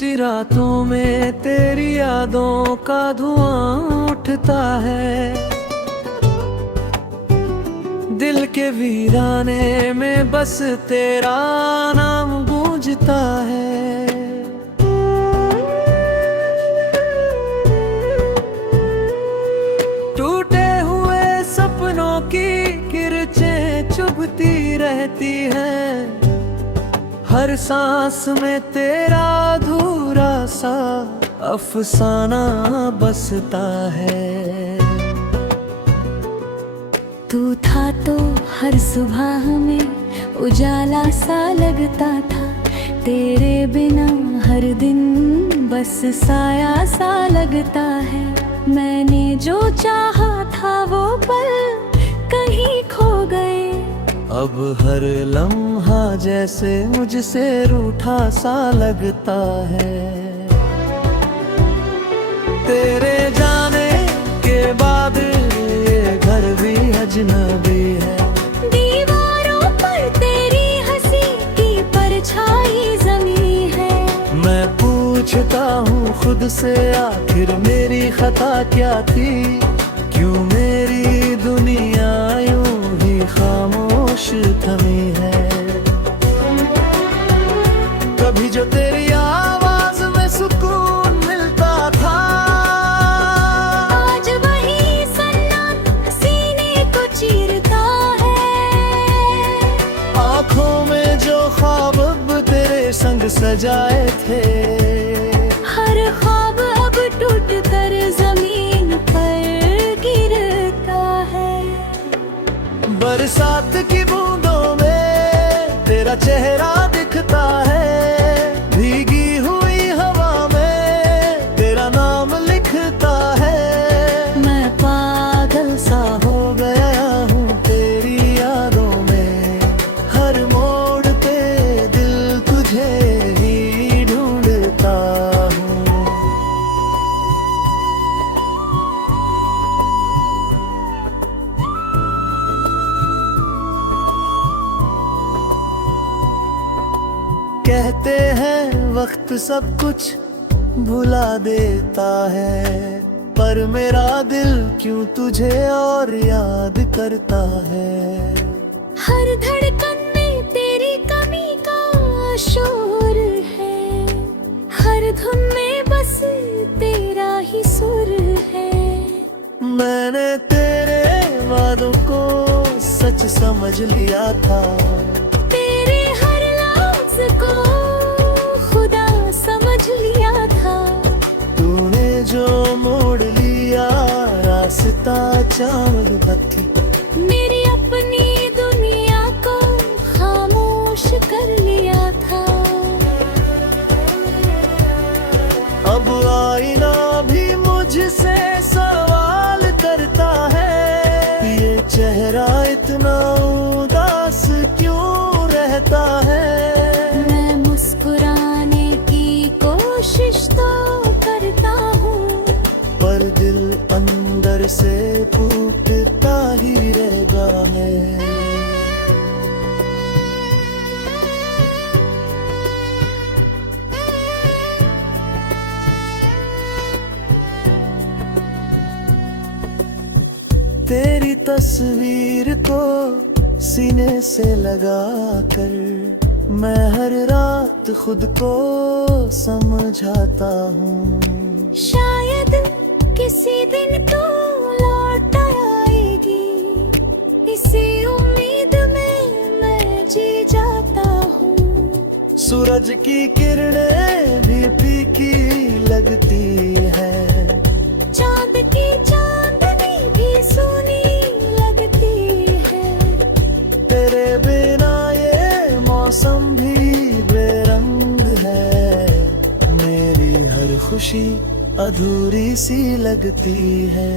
सी रातों में तेरी यादों का धुआं उठता है, दिल के वीराने में बस तेरा नाम गूंजता है। टूटे हुए सपनों की किरचें चुभती रहती हैं, हर सांस में तेरा अधूरा सा अफसाना बसता है। तू था तो हर सुबह में उजाला सा लगता था, तेरे बिना हर दिन बस साया सा लगता है। मैंने जो चाहा था वो पल कहीं खो गए, अब हर लम्हा जैसे मुझसे रूठा सा लगता है। तेरे जाने के बाद ये घर भी अजनबी है, दीवारों पर तेरी हंसी की परछाई जमी है। मैं पूछता हूँ खुद से आखिर मेरी खता क्या थी, क्यों मेरी दुनिया यूं ही खामोश थमी है। कभी जो तेरी आवाज में सुकून मिलता था, आज वही सन्नाटा सीने को चीरता है। आँखों में जो ख्वाब अब तेरे संग सजाए थे, हर ख्वाब अब टूट कर जमीन पर गिरता है। बरसात की बूंदों में तेरा चेहरा दिखता है, भीगी हुई हवा में तेरा नाम लिखता है। मैं पागल सा हो गया हूँ तेरी यादों में, हर मोड़ पे दिल तुझे ही ढूंढता हूँ। कहते हैं वक्त सब कुछ भुला देता है, पर मेरा दिल क्यों तुझे और याद करता है। हर धड़कन में तेरी कमी का शोर है, हर धुन में बस तेरा ही सुर है। मैंने तेरे वादों को सच समझ लिया था, तेरे हर लफ्ज़ को खुदा समझ लिया था। तूने जो मोड़ लिया रास्ता चांद बत्ती, मेरी अपनी दुनिया को खामोश कर लिया था। अब आईना भी मुझसे सवाल करता है, ये चेहरा इतना उदास क्यों रहता है। मैं मुस्कुराने की कोशिश तो करता हूँ, पर दिल अंदर से टूटता ही रहेगा है। तेरी तस्वीर को सीने से लगा कर मैं हर रात खुद को समझाता हूँ। शायद किसी दिन तो लौट आएगी, इसी उम्मीद में मैं जी जाता हूँ। सूरज की किरणें भी फीकी लगती है, चांद की चांदनी भी सोनी लगती है। तेरे बिना ये मौसम भी बेरंग है, मेरी हर खुशी अधूरी सी लगती है।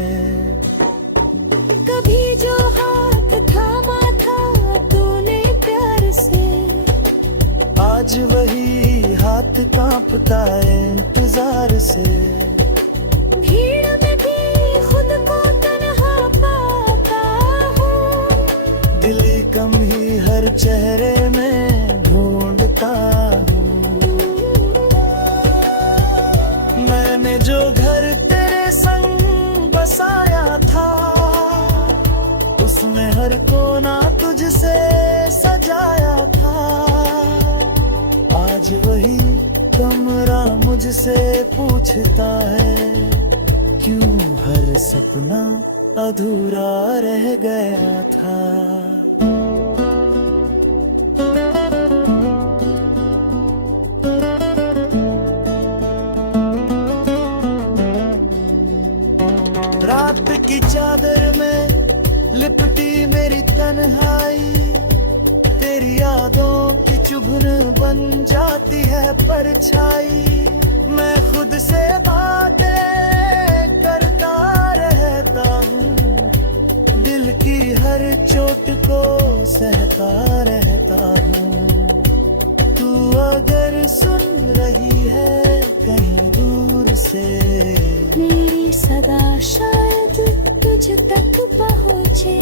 कभी जो हाथ थामा था तूने प्यार से, आज वही हाथ कांपता है इंतजार से। भीड़ में भी खुद को तन्हा पाता हूँ, दिली कम ही हर चेहरे में ढूंढता हूँ। उसमें हर कोना तुझसे सजाया था। आज वही कमरा मुझसे पूछता है, क्यों हर सपना अधूरा रह गया था। रात की चादर में लिपटी मेरी तन्हाई, तेरी यादों की चुभन बन जाती है परछाई। मैं खुद से बातें करता रहता हूँ, दिल की हर चोट को सहता रहता हूँ। तू अगर सुन रही है कहीं दूर से, मेरी सदा शायद तुझ तक पहुँचे।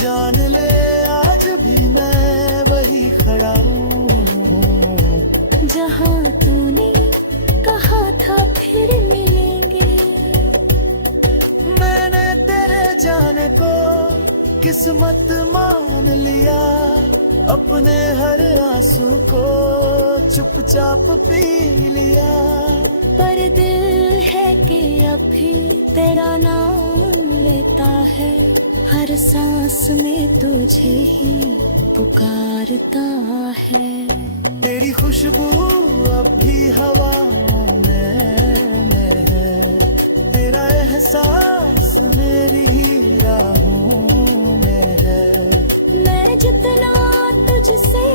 जान ले आज भी मैं वही खड़ा हूँ, जहाँ तूने कहा था फिर मिलेंगे। मैंने तेरे जाने को किस्मत मान लिया, अपने हर आंसू को चुपचाप पी लिया। पर दिल है कि अभी तेरा नाम लेता है, हर सांस में तुझे ही पुकारता है। तेरी खुशबू अब भी हवाओं में है, तेरा एहसास मेरी ही राहों में है। मैं जितना तुझसे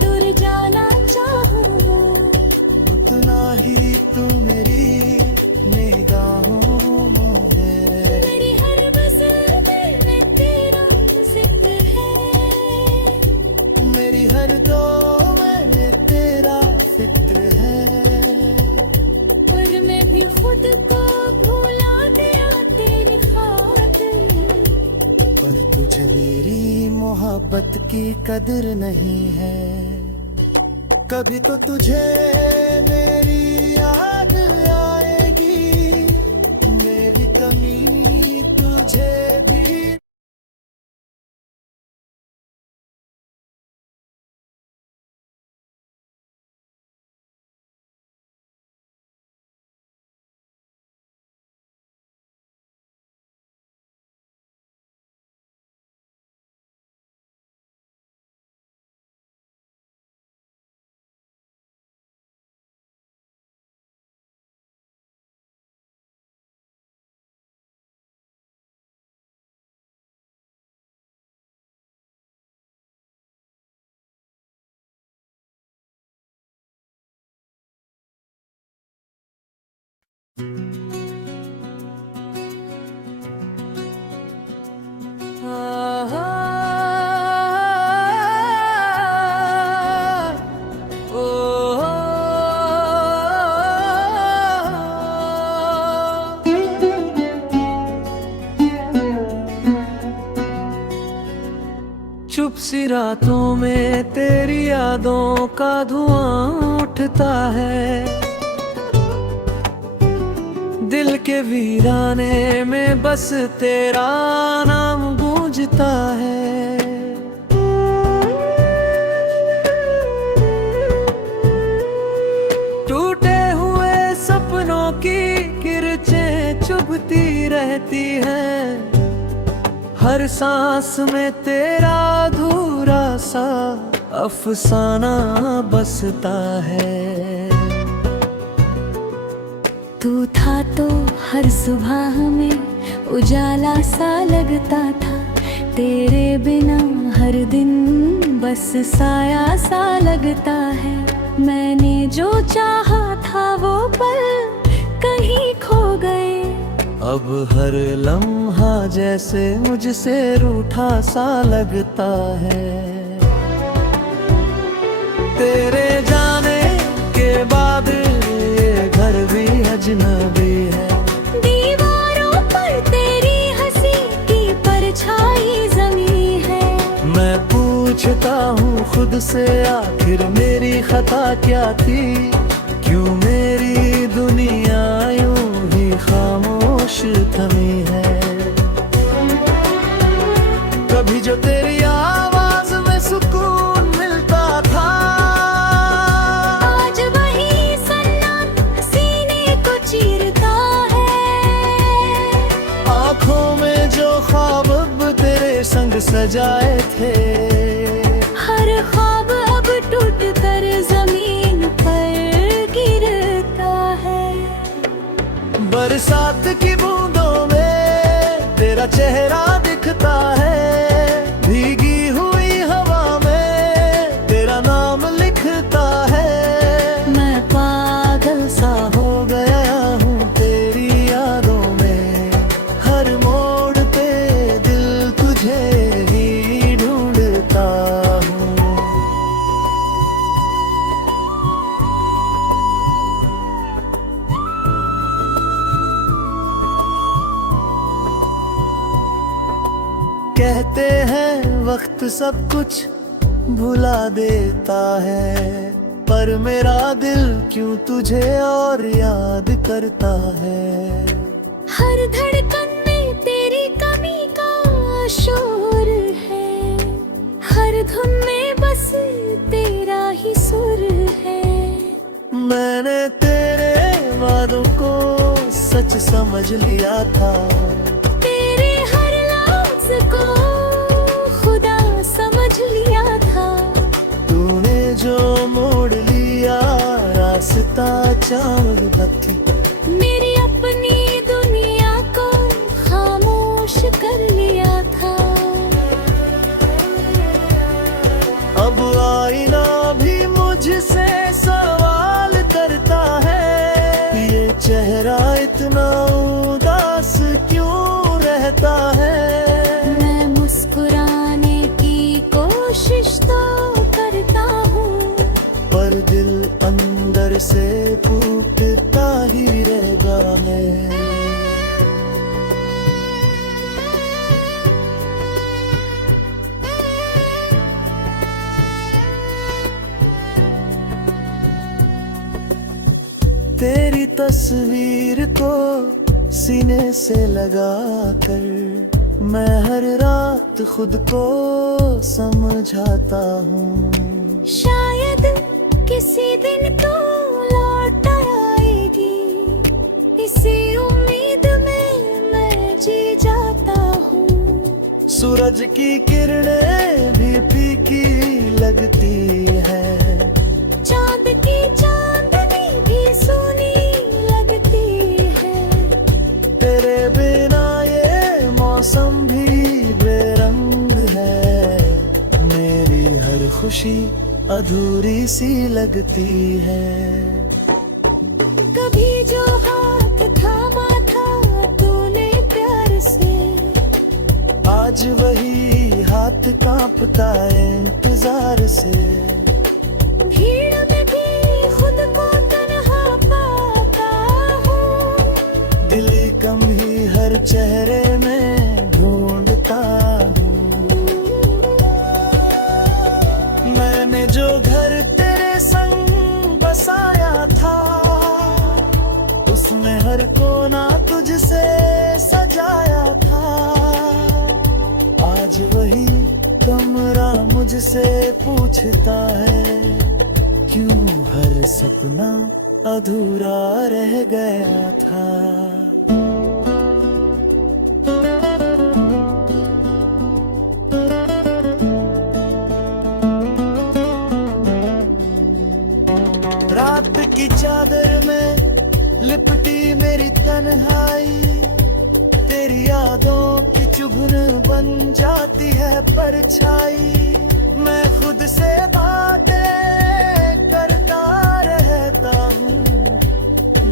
दूर जाना चाहूँ, उतना ही तू मेरी निगाहों में है। मेरी हर गज़ल में तेरा जिक्र है, मेरी हर दो में तेरा फिक्र है। पर मैं भी खुद को भुला दिया तेरी खातिर। पर तुझे मेरी मोहब्बत की कदर नहीं है। कभी तो तुझे मेरी याद आएगी, मेरी कमी तुझे भी। चुप सी रातों में तेरी यादों का धुआं उठता है, दिल के वीराने में बस तेरा नाम गूंजता है। टूटे हुए सपनों की किरचें चुभती रहती हैं, हर सांस में तेरा अधूरा सा अफसाना बसता है। तू था तो हर सुबह में उजाला सा लगता था, तेरे बिना हर दिन बस साया सा लगता है। मैंने जो चाहा था वो पल कहीं खो गए, अब हर लम्हा जैसे मुझसे रूठा सा लगता है। तेरे जाने के बाद ये घर भी अजनबी है, दीवारों पर तेरी हंसी की परछाई जमी है। मैं पूछता हूँ खुद से आखिर मेरी खता क्या थी, क्यों मेरी दुनिया यूं ही खामोश थमी है। कभी जो तेरी आवाज में सुकून मिलता था, आज वही सन्नाटा सीने को चीरता है। आंखों में जो ख्वाब अब तेरे संग सजाए थे, हर ख्वाब अब टूट कर जमीन पर गिरता है। बरसात की बूंदों में तेरा चेहरा दिखता है, भीगी हुई हवा में तेरा नाम लिखता है। मैं पागल सा हो गया हूँ तेरी यादों में, हर मोड़ पे दिल तुझे ही ढूंढता हूँ। कहते हैं वक्त सब कुछ भुला देता है, पर मेरा दिल क्यों तुझे और याद करता है। हर धड़कन में तेरी कमी का शोर है, हर धुन में बस तेरा ही सुर है। मैंने तेरे वादों को सच समझ लिया था, तेरे हर लफ्ज को खुदा समझ लिया था। तूने जो मोड़ लिया रास्ता चांद थी, मेरी अपनी दुनिया को खामोश कर लिया था। अब आईना भी मुझसे सवाल करता है, ये चेहरा इतना उदास क्यों रहता है। मैं मुस्कुराने की कोशिश तो करता हूँ, पर दिल अंदर से टूटता ही रहेगा है। तेरी तस्वीर को सीने से लगा कर मैं हर रात खुद को समझाता हूँ। शायद किसी दिन तो लौट आएगी, इसी उम्मीद में मैं जी जाता हूँ। सूरज की किरणें भी फीकी लगती है, चांद की चांदनी भी सोनी लगती है। तेरे बिना ये मौसम भी बेरंग है, मेरी हर खुशी अधूरी सी लगती है। कभी जो हाथ थामा था तूने प्यार से, आज वही हाथ कांपता है इंतजार से। भीड़ में भी खुद को तन्हा पाता हूँ, दिली कम ही हर चेहरे में ढूंढता हूँ। मैंने जो घर तेरे संग बसाया था, उसमें हर कोना तुझसे सजाया था। आज वही कमरा मुझसे पूछता है, क्यों हर सपना अधूरा रह गया था। रात की चादर में लिपटी मेरी तन्हाई, तेरी यादों की चुभन बन जाती है परछाई। मैं खुद से बातें करता रहता हूँ,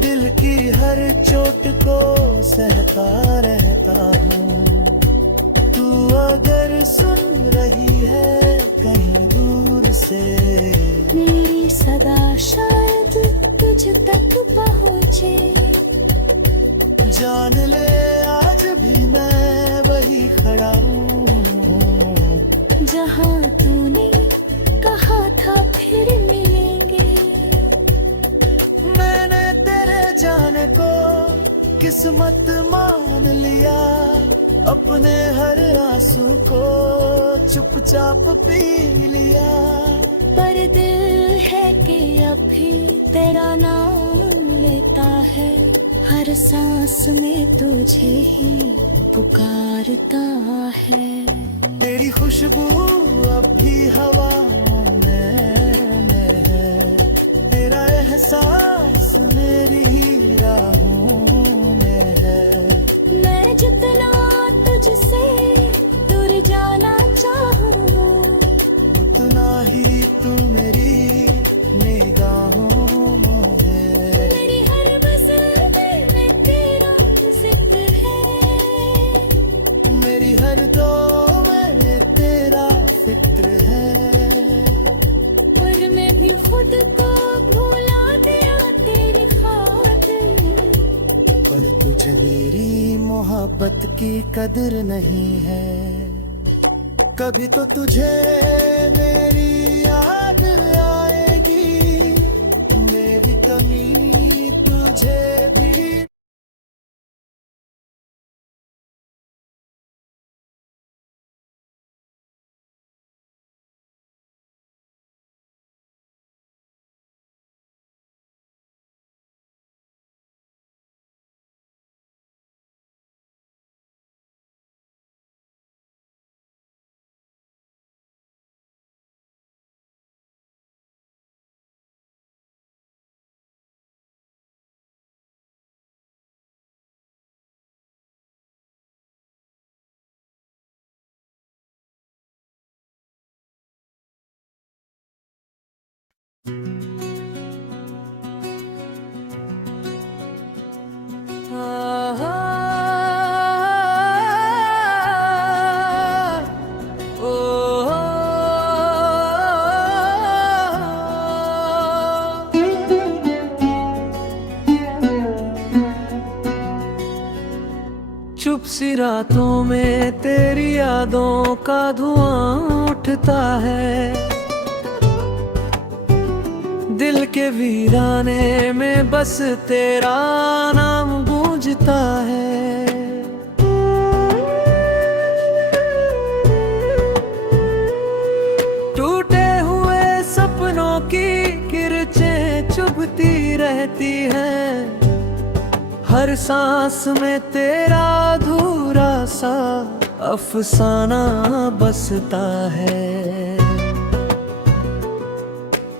दिल की हर चोट को सहता रहता हूँ। तू अगर सुन रही है कहीं दूर से, मेरी सदा शायद तुझ तक पहुँचे। जान ले आज भी मैं वही खड़ा हूँ, जहाँ तूने कहा था फिर मिलेंगे। मैंने तेरे जाने को किस्मत मान लिया, अपने हर आंसू को चुपचाप पी लिया। पर दिल है कि अभी तेरा नाम लेता है, हर सांस में तुझे ही पुकारता है। तेरी खुशबू अब भी हवा में है, तेरा एहसास मेरी ही राहों में है। मैं जितना तुझसे दूर जाना चाहूँ, उतना ही तू मेरी निगाहों में है। मेरी हर पसंद में तेरा जिक्र है, मेरी हर दो में तेरा फिक्र है। पर मैं भी खुद को भुला दिया तेरी खातिर। पर तुझे मेरी मोहब्बत की कदर नहीं है। कभी तो तुझे मेरी याद आएगी, मेरी कमी तुझे भी। चुप सी रातों में तेरी यादों का धुआं उठता है, दिल के वीराने में बस तेरा नाम गूंजता है। टूटे हुए सपनों की किरचें चुभती रहती हैं, हर सांस में तेरा अधूरा सा अफसाना बसता है।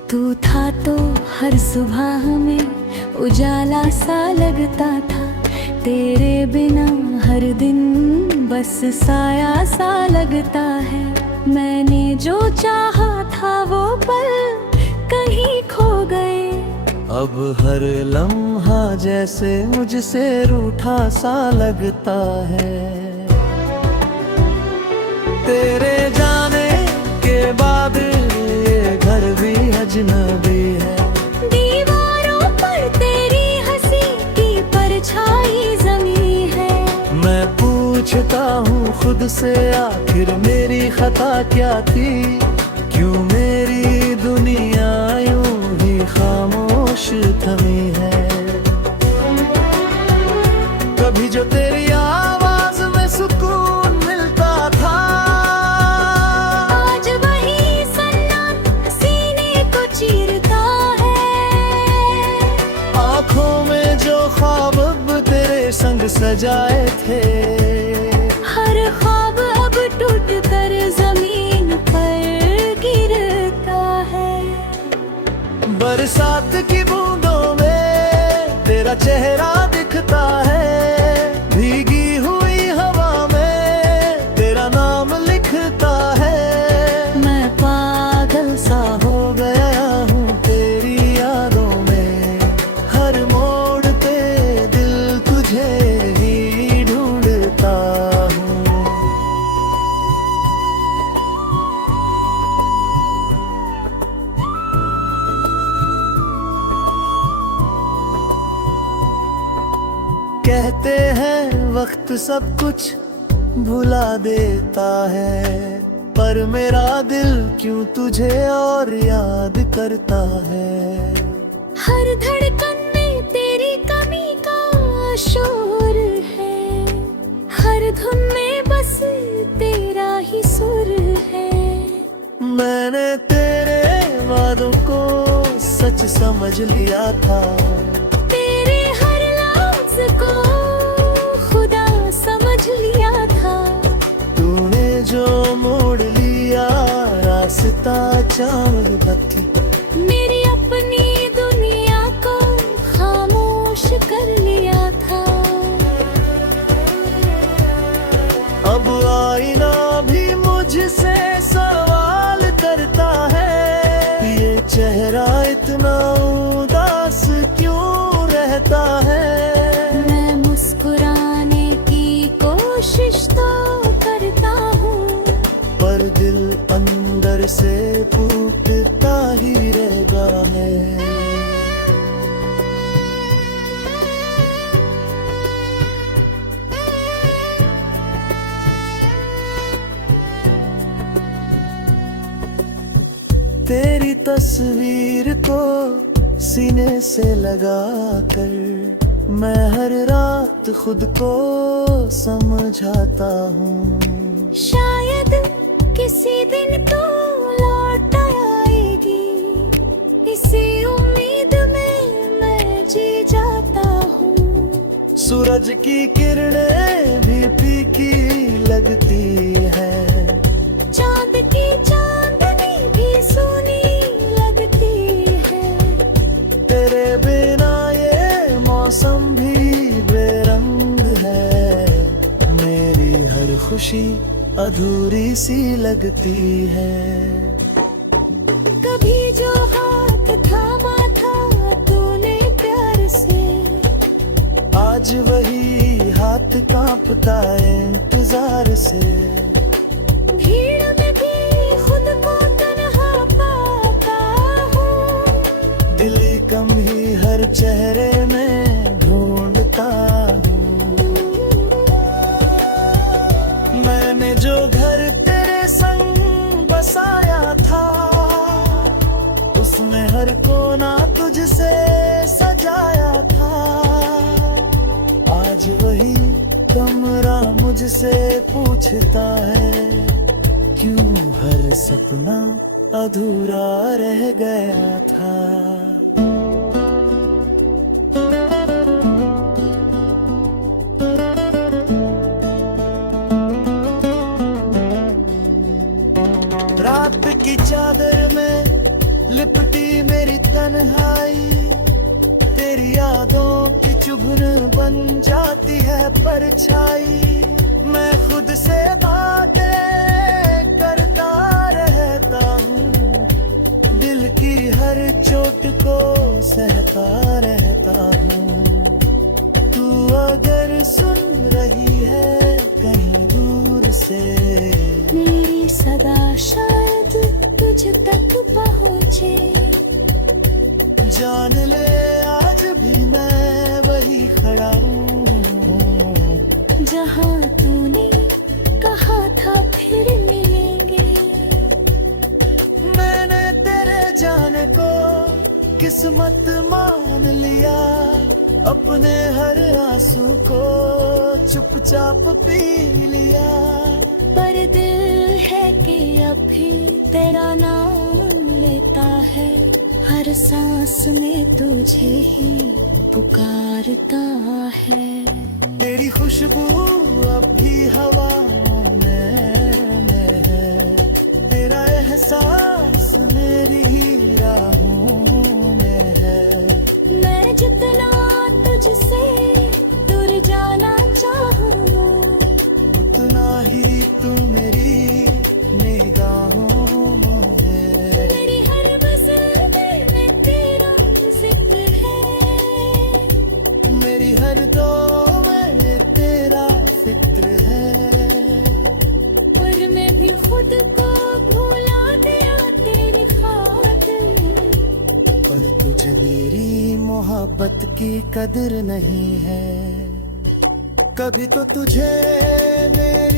तू था तो हर सुबह में उजाला सा लगता था, तेरे बिना हर दिन बस साया सा लगता है। मैंने जो चाहा था वो पल कहीं खो गए, अब हर लम्हा जैसे मुझसे रूठा सा लगता है। तेरे जाने के बाद ये घर भी अजनबी है, दीवारों पर तेरी हंसी की परछाई जमी है। मैं पूछता हूँ खुद से आखिर मेरी खता क्या थी, क्यों मेरी दुनिया यूं ही खामोश थमी है। कभी जो तेरी आवाज में सुकून मिलता था, आज वही सन्नाटा सीने को चीरता है। आँखों में जो ख्वाब अब तेरे संग सजाए थे, हर ख्वाब अब टूट कर जमीन पर गिरता है। बरसात की बूंदों में तेरा चेहरा दिखता है, भीगी हुई हवा में तेरा नाम लिखता है। मैं पागल सा हो गया हूँ तेरी यादों में, हर मोड़ पे दिल तुझे ही ढूंढता हूँ। कहते हैं वक्त सब कुछ भुला देता है, पर मेरा दिल क्यों तुझे और याद करता है। हर धड़कन में तेरी कमी का शोर है, हर धुन में बस तेरा ही सुर है। सच समझ लिया था। तेरे हर लफ्ज को खुदा समझ लिया था। तूने जो मोड़ लिया रास्ता चांद बत्ती, मेरी अपनी दुनिया को खामोश कर लिया था। अब आईना भी मुझसे सवाल करता है, ये चेहरा इतना उदास क्यों रहता है। मैं मुस्कुराने की कोशिश तो करता हूँ, पर दिल अंदर से टूटता ही रहता है। तेरी तस्वीर को सीने से लगा कर मैं हर रात खुद को समझाता हूँ। शायद किसी दिन तो लौट आएगी, इसी उम्मीद में मैं जी जाता हूँ। सूरज की किरणें भी फीकी लगती है, चांद की चांदनी भी सोनी लगती है। तेरे बिना ये मौसम भी बेरंग है, मेरी हर खुशी अधूरी सी लगती है। कभी जो हाथ थामा था तूने प्यार से, आज वही हाथ कांपता है इंतजार से। भीड़ में भी खुद को तन्हा पाता हूँ, दिली कम ही हर चेहरे में ढूंढता हूँ। मैंने जो घर तेरे संग बसाया था, उसमें हर कोना तुझसे सजाया था। आज वही कमरा मुझसे पूछता है, क्यों हर सपना अधूरा रह गया था। रात की चादर में लिपटी मेरी तन्हाई, तेरी यादों की चुभन बन जाती है परछाई। मैं खुद से बातें करता रहता हूँ, दिल की हर चोट को सहता रहता हूँ। तू अगर सुन रही है कहीं दूर से, मेरी सदा शायद तुझ तक पहुँचे। जान ले आज भी मैं वही खड़ा हूँ, जहाँ तूने कहा था फिर मिलेंगे। मैंने तेरे जाने को किस्मत मान लिया, अपने हर आंसू को चुपचाप पी लिया। पर दिल है कि अभी तेरा नाम लेता है, हर सांस में तुझे ही पुकारता है। तेरी खुशबू अब भी हवाओं में है, तेरा एहसास मेरी ही राहों में है। मैं जितना तुझसे दूर जाना चाहूँ, उतना ही तू मेरी निगाहों में है। मेरी हर बसल में तेरा जिक्र है, मेरी हर दो में तेरा फिक्र है। पर मैं भी खुद को भुला दिया तेरी खातिर। पर तुझे मेरी मोहब्बत की कदर नहीं है, कभी तो तुझे मेरे